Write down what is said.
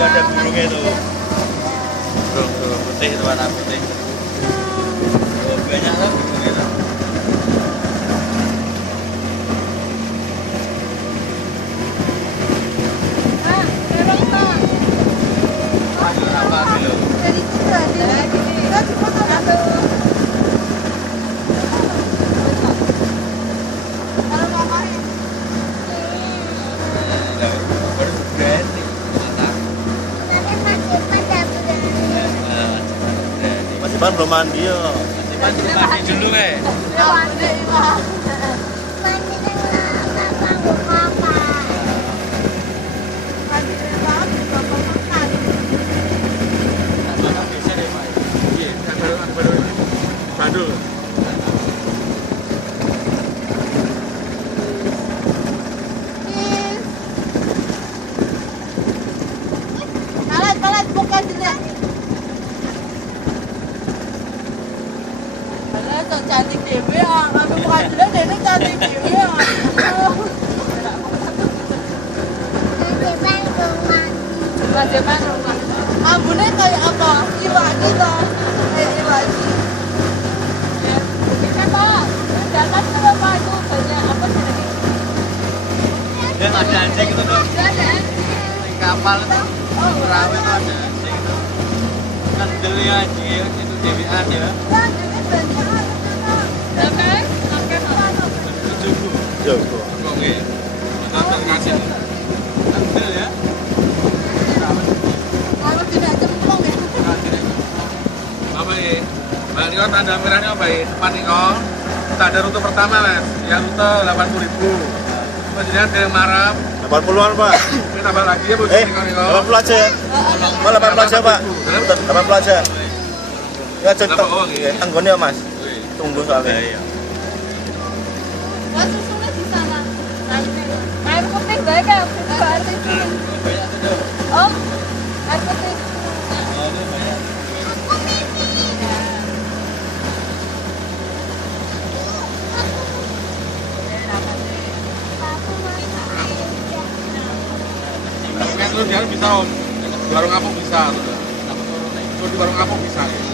itu ada burungnya itu. Burung putih itu warna putih. Oh, banyak lah burungnya itu. Apa dulu? Masih belum mandi yo. Masih mandi dulu Bandul. Kalat buka dulu. Ada cantik dewe ah, kami buka dulu dene cantik dewe ah. Depan rumah. Ambune kayak apa? Iwak gitu. Iwak. Dapat berapa itu banyak apa sih tadi? Ya ada anjing itu dong. Ada Di kapal itu. Perahu itu ada anjing itu. Kan beli anjing itu DWA ya. Jogo. Oke. Nonton kasih. Ambil ya. Kalau tidak cemplung ya. Apa ya? Mbak Niko tanda merahnya apa ya? Depan Niko. Tanda rute pertama mas, yang rute 80.000. Kemudian dari Marap 80-an Pak. ini tambah lagi ya bos Niko. 80 aja ya. Mau 80 aja Pak. 80 aja. Ya contoh. Anggonnya Mas. Tunggu soalnya. Iya. Wah, susunya di sana. Air putih baik ya, air putih. Oh, air putih. Kan lu dia bisa om, di warung apung bisa. Tuh di warung apung bisa.